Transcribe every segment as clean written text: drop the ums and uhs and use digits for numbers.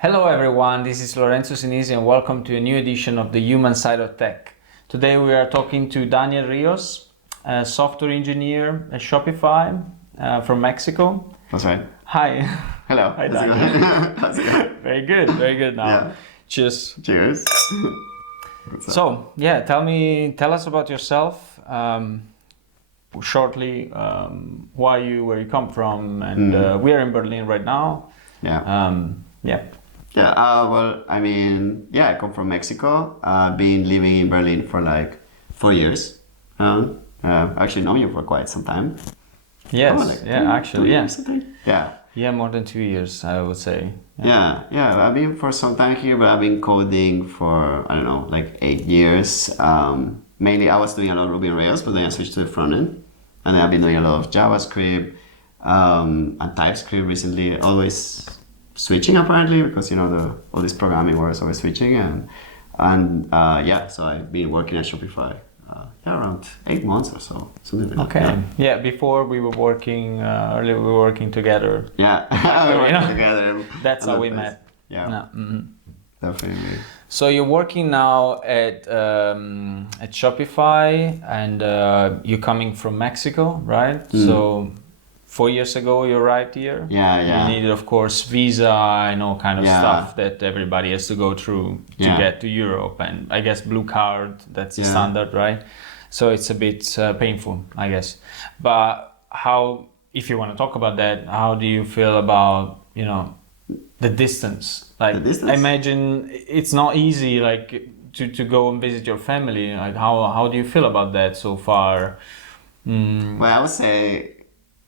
Hello everyone, this is Lorenzo Sinisi and welcome to a new edition of the Human Side of Tech. Today we are talking to Daniel Rios, a software engineer at Shopify from Mexico. That's right. Hi. Hello. Hi, How's it Daniel. going? How's it going? Very good now. Yeah. Cheers. Cheers. Tell us about yourself. Shortly, who are you, where you come from, and we are in Berlin right now. Yeah. I come from Mexico. I've been living in Berlin for like 4 years. Actually known you for quite some time. Yes, two years, I think. Yeah, more than 2 years, I would say. Yeah. I've been for some time here, but I've been coding for, I don't know, like 8 years. Mainly I was doing a lot of Ruby on Rails, but then I switched to the front end. And then I've been doing a lot of JavaScript and TypeScript recently, always switching apparently, because all this programming was always switching. So I've been working at Shopify around 8 months or so, something like that. Okay. Yeah, before we were working, earlier we were working together. Yeah, we worked together. That's how we met. Yeah, No. Mm-hmm. definitely. So you're working now at Shopify, and you're coming from Mexico, right? So 4 years ago you arrived here. Yeah. You needed, of course, visa and all kind of stuff that everybody has to go through to get to Europe, and I guess blue card, that's the standard, right? So it's a bit painful, I guess. But how, if you want to talk about that, how do you feel about, the distance? Like, The distance? I imagine it's not easy, like, to go and visit your family. Like, how do you feel about that so far? Well, I would say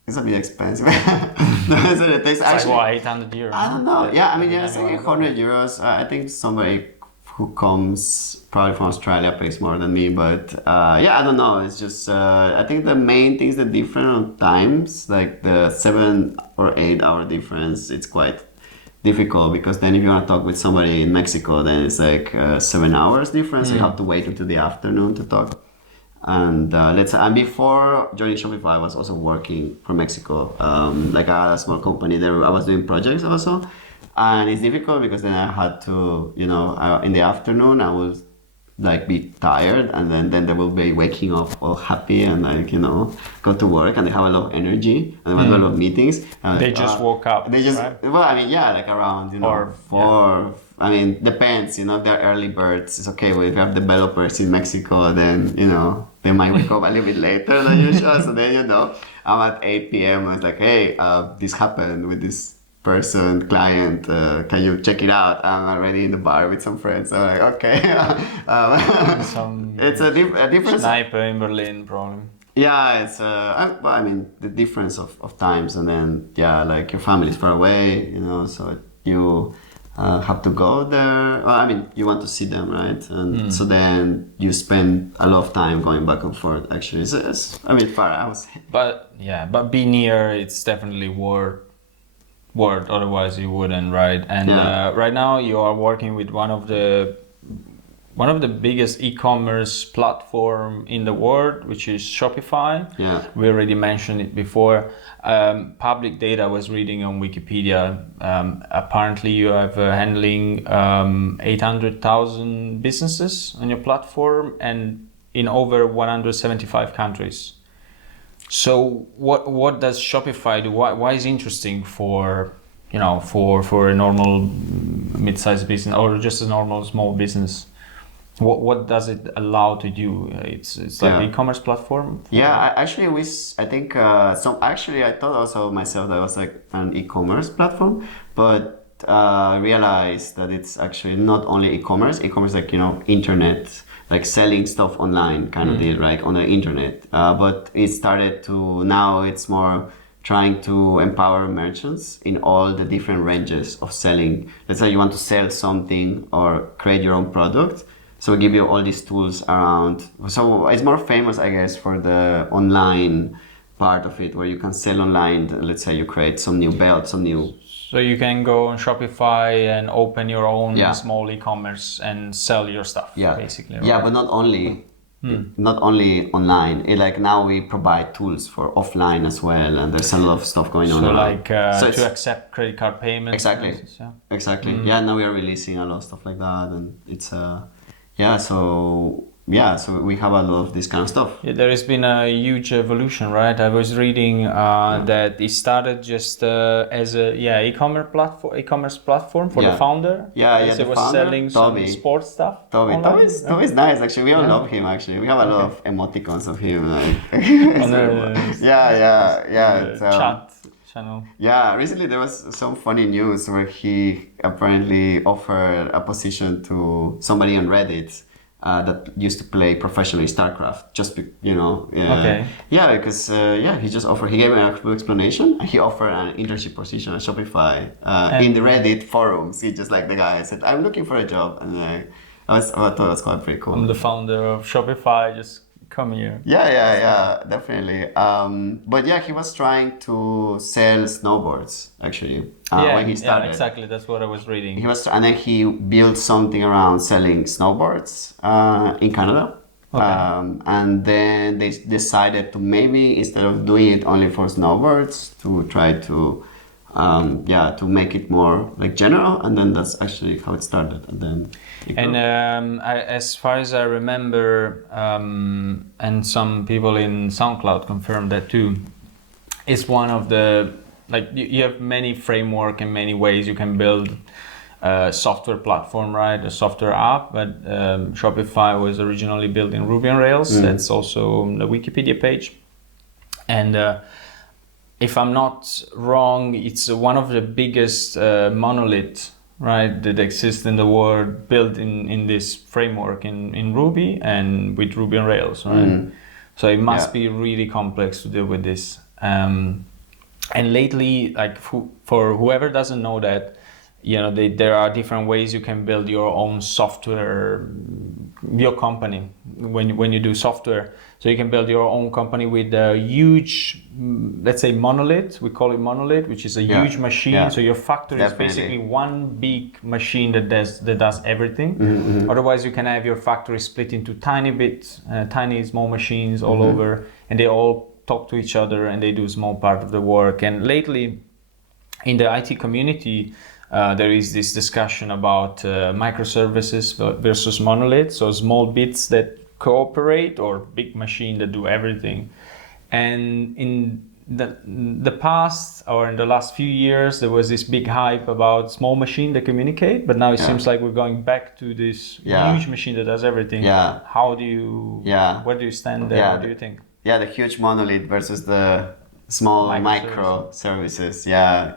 it's a bit expensive. It takes It's like, 800 euros? I don't know. It's like 100 euros. I think somebody who comes probably from Australia pays more than me, but I don't know. It's just I think the main thing is the difference on times, like the 7 or 8 hour difference. It's quite difficult, because then if you want to talk with somebody in Mexico, then it's like 7 hours difference. So you have to wait until the afternoon to talk. And and before joining Shopify, I was also working from Mexico. Like I had a small company there. I was doing projects also, and it's difficult because then I had to, in the afternoon I would like be tired, and then they will be waking up all happy and go to work, and they have a lot of energy and they have a lot of meetings. They just woke up. They just right? like around 4. Depends. They're early birds. It's okay, but if you have developers in Mexico, then they might wake up a little bit later than usual. So then I'm at 8 p.m. I was like, hey, this happened with this person, client, can you check it out? I'm already in the bar with some friends. I'm like, okay. It's a difference. Sniper in Berlin, probably. Yeah, it's the difference of times, and then like your family is far away, so you have to go there. You want to see them, right? And so then you spend a lot of time going back and forth. Actually, it's far. I was. But be near. It's definitely worth. Otherwise you wouldn't, right? And right now you are working with one of the biggest e-commerce platform in the world, which is Shopify. Yeah. We already mentioned it before. Public data I was reading on Wikipedia. Apparently you have handling 800,000 businesses on your platform and in over 175 countries. So what does Shopify do? Why is it interesting for a normal mid-sized business or just a normal small business? What does it allow to do? It's like an e-commerce platform. I thought also myself that it was like an e-commerce platform, but realized that it's actually not only e-commerce. E-commerce like internet, like selling stuff online kind of deal, right, on the internet. But it started to, now it's more trying to empower merchants in all the different ranges of selling. Let's say you want to sell something or create your own product. So we give you all these tools around. So it's more famous, I guess, for the online part of it, where you can sell online. Let's say you create some new belt, some new. So you can go on Shopify and open your own small e-commerce and sell your stuff, basically. Right? Yeah, but not only not only online. Like now we provide tools for offline as well, and there's a lot of stuff going on. So like to accept credit card payments. Exactly. Instance, yeah. Exactly. Yeah. Now we are releasing a lot of stuff like that, and it's yeah. So yeah. So we have a lot of this kind of stuff. Yeah, there has been a huge evolution, right? I was reading that it started just as a e-commerce platform for the founder. Yeah, right? yeah. So The it was founder, selling Toby. some sports stuff. Toby online, is nice actually. We all love him actually. We have a lot of emoticons of him. Like, On the chat channel. Yeah, recently there was some funny news where he apparently offered a position to somebody on Reddit that used to play professionally StarCraft. Okay. Yeah, because he just offered. He gave a full explanation. He offered an internship position at Shopify in the Reddit forums. He just like the guy said, "I'm looking for a job," and I thought it was quite pretty cool. I'm the founder of Shopify. Just come here. Yeah, definitely. But yeah, he was trying to sell snowboards actually when he started. Yeah, exactly. That's what I was reading. And then he built something around selling snowboards in Canada. Okay. And then they decided to maybe instead of doing it only for snowboards, to try to make it more like general, and then that's actually how it started. And then as far as I remember, and some people in SoundCloud confirmed that too, it's one of the, like, you have many framework and many ways you can build a software platform, right? A software app, but Shopify was originally built in Ruby on Rails. That's also on the Wikipedia page. And if I'm not wrong, it's one of the biggest monolith, right, that exists in the world, built in this framework in Ruby and with Ruby on Rails, right? So it must be really complex to deal with this. And lately, like for whoever doesn't know that, there are different ways you can build your own software, your company when you do software. So you can build your own company with a huge, let's say monolith. We call it monolith, which is a huge machine. Yeah. So your factory is basically one big machine that does everything. Otherwise, you can have your factory split into tiny bits, tiny small machines all over, and they all talk to each other and they do a small part of the work. And lately, in the IT community, there is this discussion about microservices versus monolith, so small bits that cooperate or big machine that do everything. And in the past, or in the last few years, there was this big hype about small machine that communicate, but now it seems like we're going back to this huge machine that does everything. How do you where do you stand there? What do you think? The huge monolith versus the small micro services,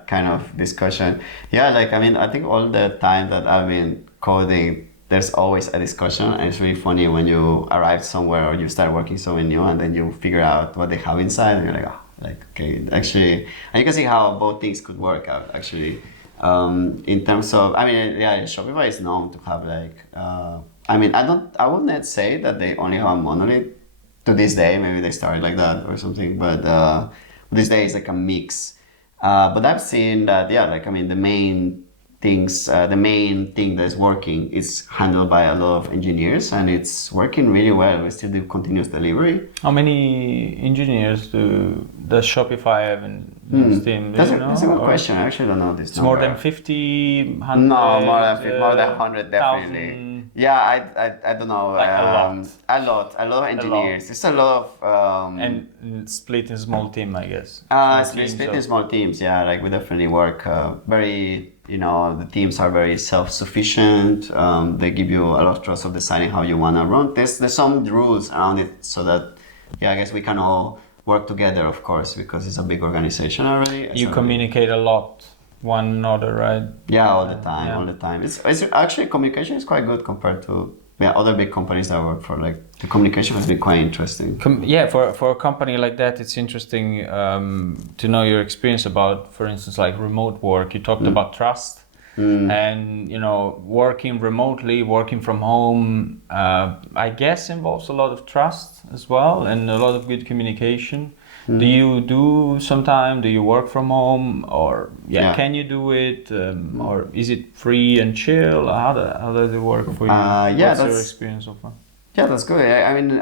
kind of discussion. I think all the time that I've been coding, there's always a discussion, and it's really funny when you arrive somewhere or you start working somewhere new and then you figure out what they have inside and you're like, okay, actually, and you can see how both things could work out actually. In terms of, Shopify is known to have I would not say that they only have a monolith to this day. Maybe they started like that or something, but this day is like a mix. But I've seen that, the main thing that's working is handled by a lot of engineers, and it's working really well. We still do continuous delivery. How many engineers does Shopify have in this team? That's a good question. I actually don't know this number. More than 50, 100? No, more than 100 definitely. 1,000. Yeah, I don't know. Like a lot of engineers. It's a lot of... and split in small team, I guess. Split in small teams, like we definitely work very... the teams are very self-sufficient. They give you a lot of trust of deciding how you want to run. There's some rules around it so that, I guess we can all work together, of course, because it's a big organization already. You communicate a lot, one another, right? Yeah, all the time. It's actually, communication is quite good compared to other big companies that I work for. Like, the communication has been quite interesting. For a company like that, it's interesting to know your experience about, for instance, like remote work. You talked about trust, and working remotely, working from home, I guess involves a lot of trust as well, and a lot of good communication. Do you do sometime? Do you work from home, or can you do it, or is it free and chill? How does it work for you? What's your experience so far? Yeah, that's good. I mean,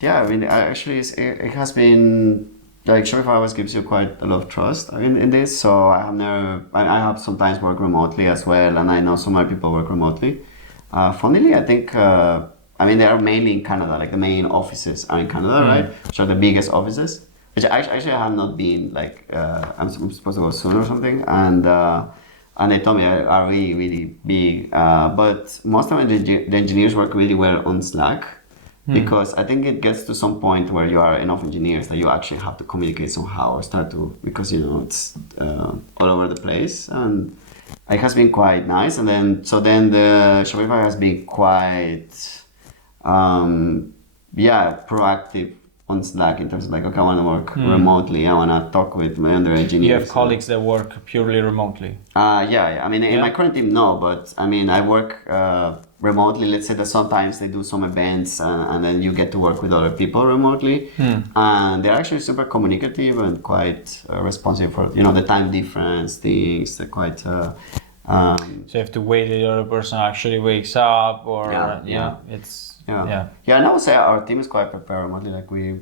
yeah, I mean, actually, it has been like Shopify always gives you quite a lot of trust in this. So I have never, I have sometimes worked remotely as well, and I know some other people work remotely. Funnily, I think, I mean, they are mainly in Canada, like the main offices are in Canada, right? Which are the biggest offices, which actually I have not been, like, I'm supposed to go soon or something, and they told me are really, really big. But most of the engineers work really well on Slack because I think it gets to some point where you are enough engineers that you actually have to communicate somehow or start to, because it's all over the place, and it has been quite nice. And then the Shopify has been quite proactive on Slack in terms of like, okay, I want to work remotely. I want to talk with my other engineers. You have colleagues that work purely remotely. Yeah. I mean, in my current team, no, but I mean, I work remotely. Let's say that sometimes they do some events, and then you get to work with other people remotely, and they're actually super communicative and quite responsive for the time difference things. They're quite. So you have to wait till the other person actually wakes up, or it's. Yeah, and I would say our team is quite prepared remotely. Like we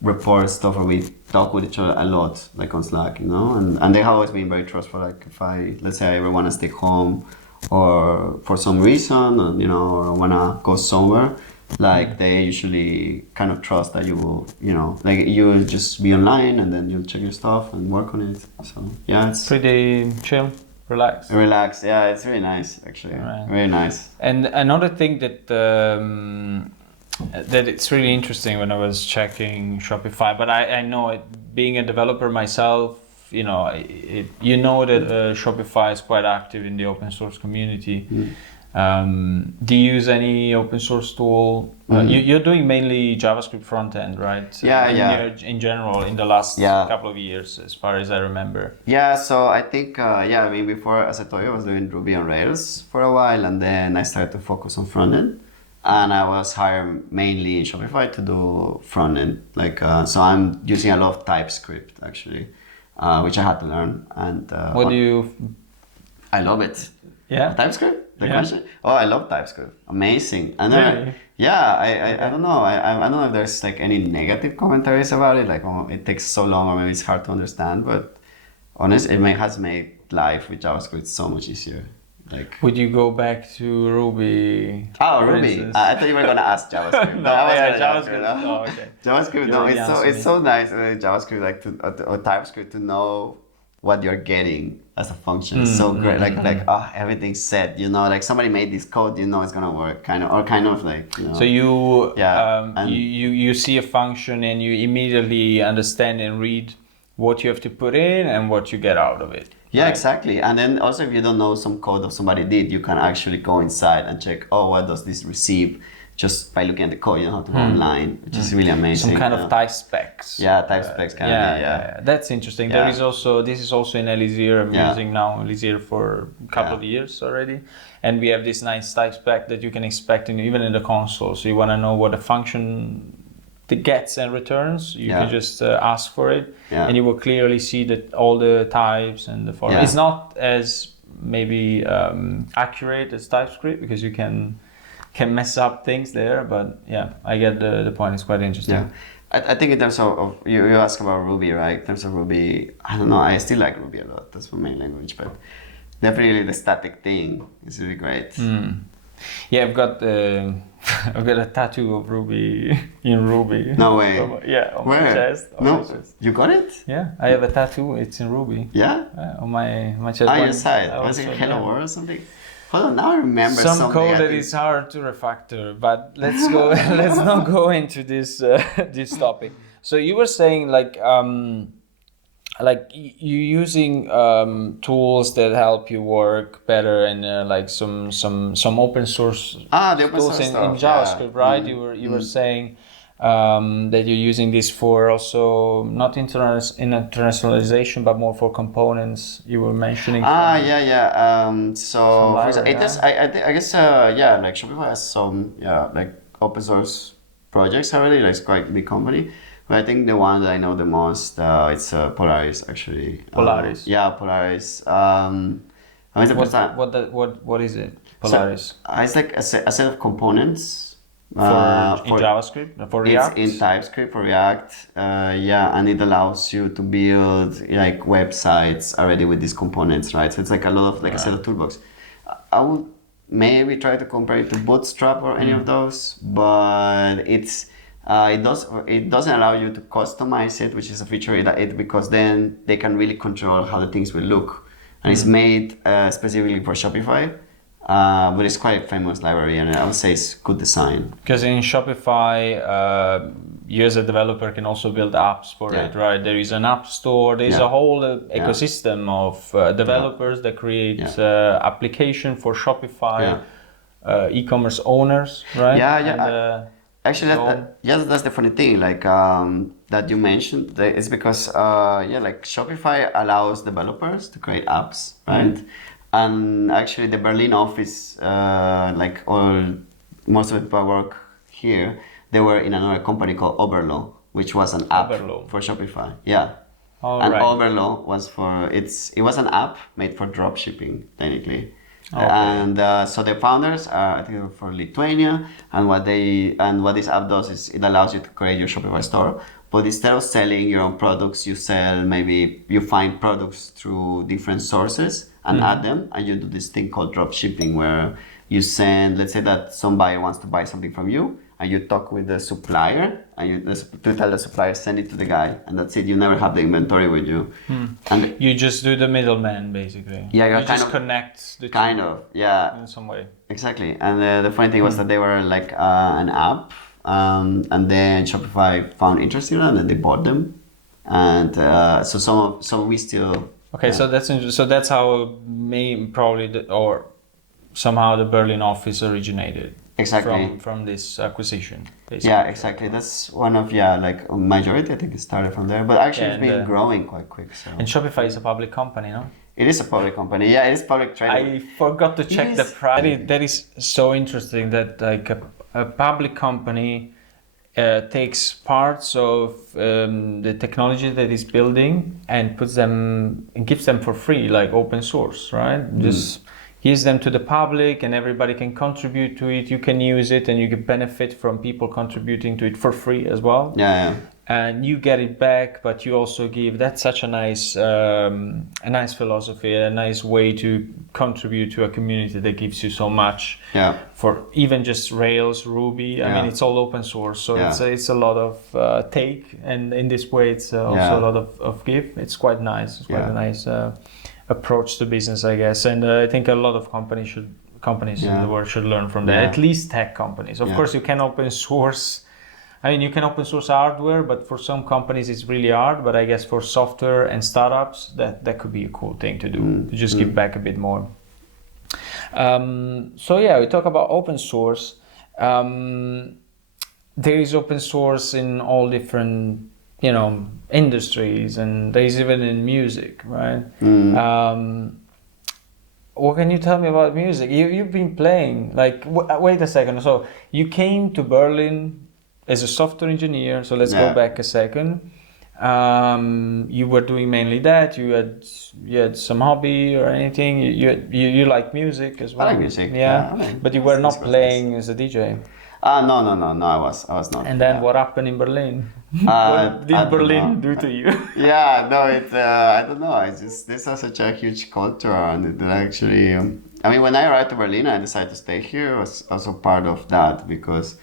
report stuff, or we talk with each other a lot, like on Slack, and they have always been very trustful. Like if let's say I ever want to stay home, or for some reason, or want to go somewhere, like they usually kind of trust that you will, like you will just be online and then you'll check your stuff and work on it. So yeah, it's pretty chill. Relax, yeah, it's really nice actually. Right. Very nice. And another thing that that it's really interesting when I was checking Shopify, but I know it, being a developer myself, that Shopify is quite active in the open source community. Do you use any open source tool? You're doing mainly JavaScript front end, right? In general, in the last couple of years, as far as I remember. Yeah, so I think, I mean, before, as I told you, I was doing Ruby on Rails for a while, and then I started to focus on front end. And I was hired mainly in Shopify to do front end. So I'm using a lot of TypeScript, actually, which I had to learn. And I love it. Yeah. TypeScript? Question? Oh, I love TypeScript. Amazing. And then, really? I don't know. I don't know if there's like any negative commentaries about it. Like, it takes so long, or maybe it's hard to understand. But honestly, it has made life with JavaScript so much easier. Like, would you go back to Ruby? Oh, Ruby! I thought you were gonna ask JavaScript. JavaScript. Oh, okay. JavaScript. No, it's so nice with JavaScript, like or TypeScript, to know what you're getting as a function. It's so great. Everything's set. Like somebody made this code. It's gonna work. Kind of like. So you see a function and you immediately understand and read what you have to put in and what you get out of it. Yeah, right? Exactly. And then also, if you don't know some code that somebody did, you can actually go inside and check, what does this receive, just by looking at the code. You don't have to go online, which is really amazing. Some kind of type specs. Yeah, type specs kind of. Yeah. That's interesting. Yeah. This is also in Elixir. I'm using now Elixir for a couple of years already. And we have this nice type spec that you can expect even in the console. So you want to know what a function gets and returns, you can just ask for it, and you will clearly see that all the types and the format. It's not as maybe accurate as TypeScript, because you can mess up things there, but I get the point. It's quite interesting. Yeah. I think in terms of you ask about Ruby, right? In terms of Ruby, I don't know, I still like Ruby a lot. That's my main language, but definitely the static thing is really great. Yeah, I've got a tattoo of Ruby in Ruby. No way. On my chest. My chest. You got it? Yeah, I have a tattoo. It's in Ruby. Yeah. On my chest. Your side. Was it Hello World or something? Hold on, now I remember some code that is hard to refactor. But let's go. Let's not go into this this topic. So you were saying you using tools that help you work better, and some open source the open tools source in stuff, JavaScript, right? You were saying that you're using this for also not internationalization, but more for components. You were mentioning. So it does. I guess like Shopify has some like open source projects already. Like, it's quite a big company. But I think the one that I know the most, it's Polaris, actually. Polaris. Polaris. What is it? Polaris. So, it's like a set of components in JavaScript, for React? It's in TypeScript for React, and it allows you to build like websites already with these components, right? So it's like a lot of a set of toolbox. I would maybe try to compare it to Bootstrap or any of those, but it doesn't allow you to customize it, which is a feature because then they can really control how the things will look, and it's made specifically for Shopify. But it's quite a famous library, and I would say it's good design. Because in Shopify, you as a developer can also build apps for it, right? There is an app store. There is a whole ecosystem of developers that create application for Shopify, e-commerce owners, right? Actually, that's the funny thing, that you mentioned. It's because Shopify allows developers to create apps, right? And actually, the Berlin office, most of the people work here, they were in another company called Oberlo, which was an app for Shopify. Yeah. Oberlo was it was an app made for drop shipping, technically. Okay. And so the founders are, I think, for Lithuania, and what this app does is it allows you to create your Shopify store. But instead of selling your own products, you find products through different sources and add them, and you do this thing called drop shipping, where you send, let's say that somebody wants to buy something from you, and you talk with the supplier, and you tell the supplier, send it to the guy, and that's it. You never have the inventory with you. And you just do the middleman, basically. Yeah, you just connect the two. Kind of, yeah. In some way. Exactly. And the funny thing was that they were like an app, and then Shopify found interest in it, and then they bought them. And so we still... Okay, so that's interesting. So that's how somehow the Berlin office originated. Exactly. From this acquisition, basically. Yeah, exactly. That's one of majority. I think it started from there, but actually it's been growing quite quick. So. And Shopify is a public company, no? It is a public company. Yeah, it is public trading. I forgot to check the price. That is so interesting that like a public company takes parts of the technology that is building and gives them for free, like open source, right? Just gives them to the public, and everybody can contribute to it. You can use it, and you can benefit from people contributing to it for free as well. Yeah. And you get it back, but you also give. That's such a nice philosophy, a nice way to contribute to a community that gives you so much. Yeah. For even just Rails, Ruby. I mean, it's all open source, so it's a lot of take, and in this way, it's also a lot of give. It's quite nice. It's quite a nice approach to business, I guess. And I think a lot of companies in the world should learn from that. At least tech companies. Of course, you can open source. I mean, you can open source hardware, but for some companies it's really hard. But I guess for software and startups, that could be a cool thing to do, to just give back a bit more. We talk about open source. There is open source in all different, industries, and there is even in music, right? What can you tell me about music? You've been playing, wait a second. So you came to Berlin as a software engineer, so let's go back a second. You were doing mainly that. You had some hobby or anything. You like music as well. I like music. But you were not playing as a DJ. No, I was not. And then what happened in Berlin? What did Berlin do to you? I don't know. This is such a huge culture, and it actually. When I arrived to Berlin, I decided to stay here. I was also part of that because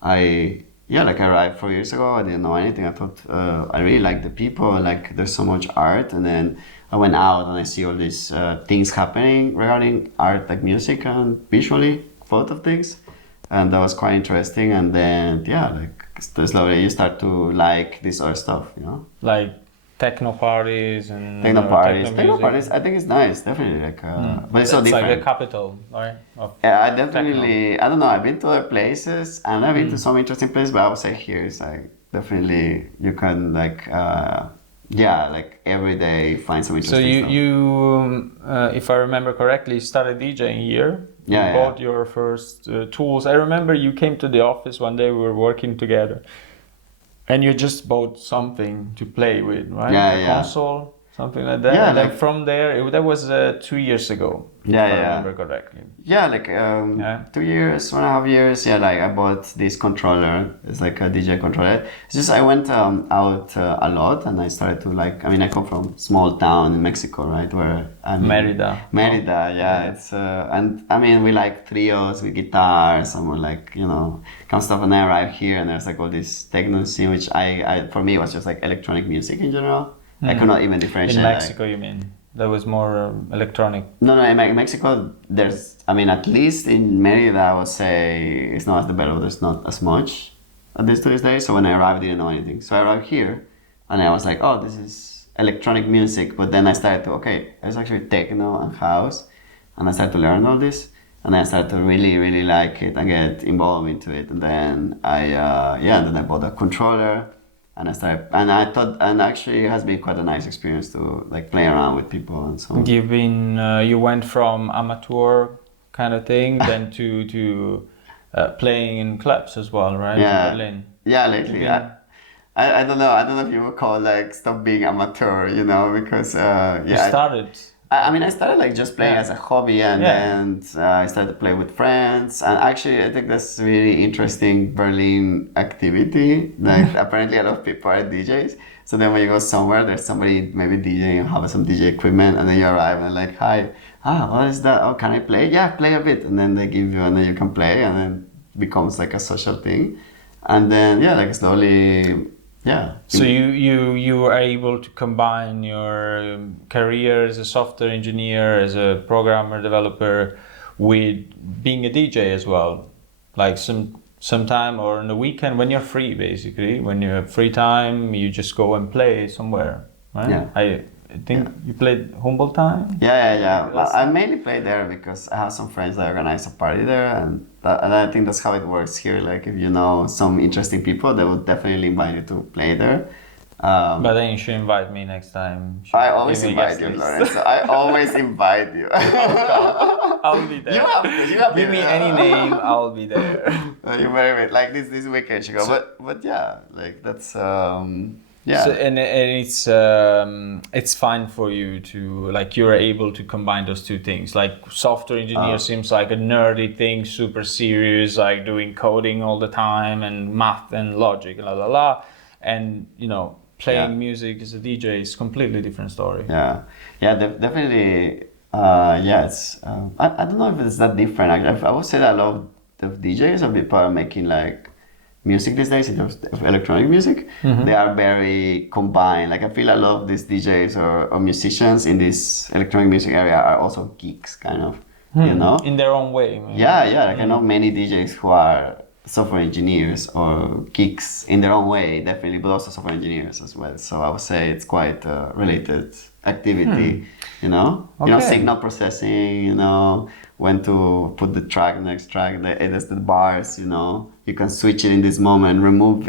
I arrived 4 years ago. I didn't know anything. I thought I really like the people. There's so much art, and then I went out and I see all these things happening regarding art, like music and visually, both of things, and that was quite interesting. And then slowly you start to like this other stuff, like techno parties and techno parties. I think it's nice, definitely. But it's so different. It's like the capital, right? I definitely. Techno. I don't know. I've been to other places, and I've been to some interesting places, but I would say here is definitely you can every day find some interesting stuff. So you if I remember correctly, started DJing here. You bought your first tools. I remember you came to the office one day. We were working together. And you just bought something to play with, right? A console. something like that. Yeah, And then like- from there, that was 2 years ago. Yeah, if I yeah. remember correctly. Yeah, like Yeah. 2 years, 1.5 years. Yeah, like I bought this controller. It's like a DJ controller. It's just I went out a lot, and I started to like. I mean, I come from small town in Mexico, right? Where I mean, Merida. Merida, yeah. It's and I mean we like trios with guitars, and we're like kind of stuff. And I arrived here, and there's like all this techno scene, which I for me it was just like electronic music in general. I could not even differentiate. In Mexico, you mean? That was more electronic. No, in Mexico, there's, I mean, at least in Merida, I would say it's not as developed, there's not as much at least to this day. So when I arrived, I didn't know anything. So I arrived here, and I was like, oh, this is electronic music. But then I started to, okay, there's actually techno and house, and I started to learn all this. And I started to really, really like it and get involved into it. And then then I bought a controller. And I started, and I thought, and actually it has been quite a nice experience to like play around with people and so on. You went from amateur kind of thing then to playing in clubs as well, right? Yeah. In Berlin. Yeah, lately. I don't know. I don't know if you would call like stop being amateur, because You started. I mean, I started like just playing Yeah. as a hobby, and then I started to play with friends. And actually, I think that's really interesting Berlin activity. Like, apparently, a lot of people are DJs. So then when you go somewhere, there's somebody maybe DJing, have some DJ equipment, and then you arrive and like, hi, what is that? Oh, can I play? Yeah, play a bit. And then they give you, and then you can play, and then it becomes like a social thing. And then like slowly. Yeah. So you were able to combine your career as a software engineer, as a programmer, developer, with being a DJ as well. Like sometime or on the weekend when you're free, basically. When you have free time, you just go and play somewhere, right? Yeah. I think you played Humboldt time? Yeah. I mainly play there because I have some friends that organize a party there, and I think that's how it works here. Like if you know some interesting people, they will definitely invite you to play there. But then you should invite me next time. I always invite you, Lorenzo. I always invite you. I'll be there. You have Give me any name, I'll be there. You're very right. Like this weekend, you go. But yeah, like that's yeah. So, and it's fine for you to like you're able to combine those two things. Like software engineer seems like a nerdy thing, super serious, like doing coding all the time and math and logic, and playing music as a DJ is completely different story. Yeah, definitely. It's I don't know if it's that different. I would say that a lot of DJs and people are making like music these days in terms of electronic music. They are very combined. Like I feel a lot of these DJs or musicians in this electronic music area are also geeks, kind of. In their own way. Maybe. Yeah. Like I know many DJs who are software engineers or geeks in their own way, definitely, but also software engineers as well. So I would say it's quite a related activity. Okay. Signal processing. When to put the track, next track, the bars. You can switch it in this moment, remove,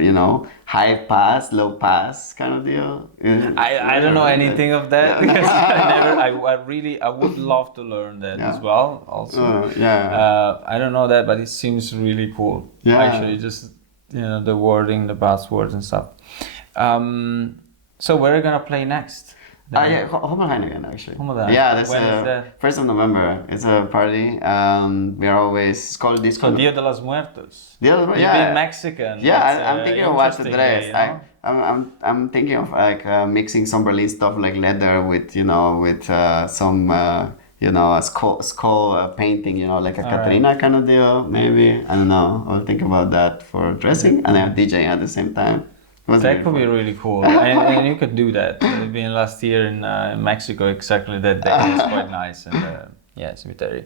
high pass, low pass kind of deal. I don't know anything of that because I would love to learn that as well. Also, I don't know that, but it seems really cool. Yeah. Actually, just the wording, the passwords and stuff. So where are you gonna play next? Hommelheim again, actually. Hommelheim. Yeah, that's When is that? 1st of November. It's a party. We are always, it's called Disco. So Dia de los Muertos. Dia de los Muertos, You've been Mexican. Yeah, I'm thinking of what to interesting, dress. I'm thinking of like mixing some Berlin stuff like leather with some a skull painting, like a Katrina kind of deal, maybe. I don't know. I'll think about that for dressing, and I'm DJing at the same time. That could be really cool, and you could do that. I've been last year in Mexico exactly that day. It's quite nice, and cemetery.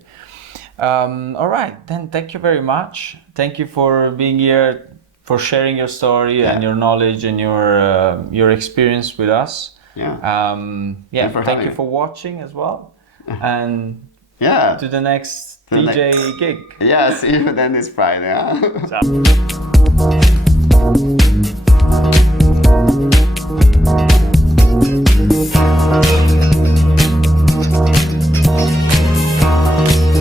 All right, then thank you very much. Thank you for being here, for sharing your story and your knowledge and your experience with us. Thank you for watching as well, and to the next DJ gig. Yeah, see you then this Friday. Ciao.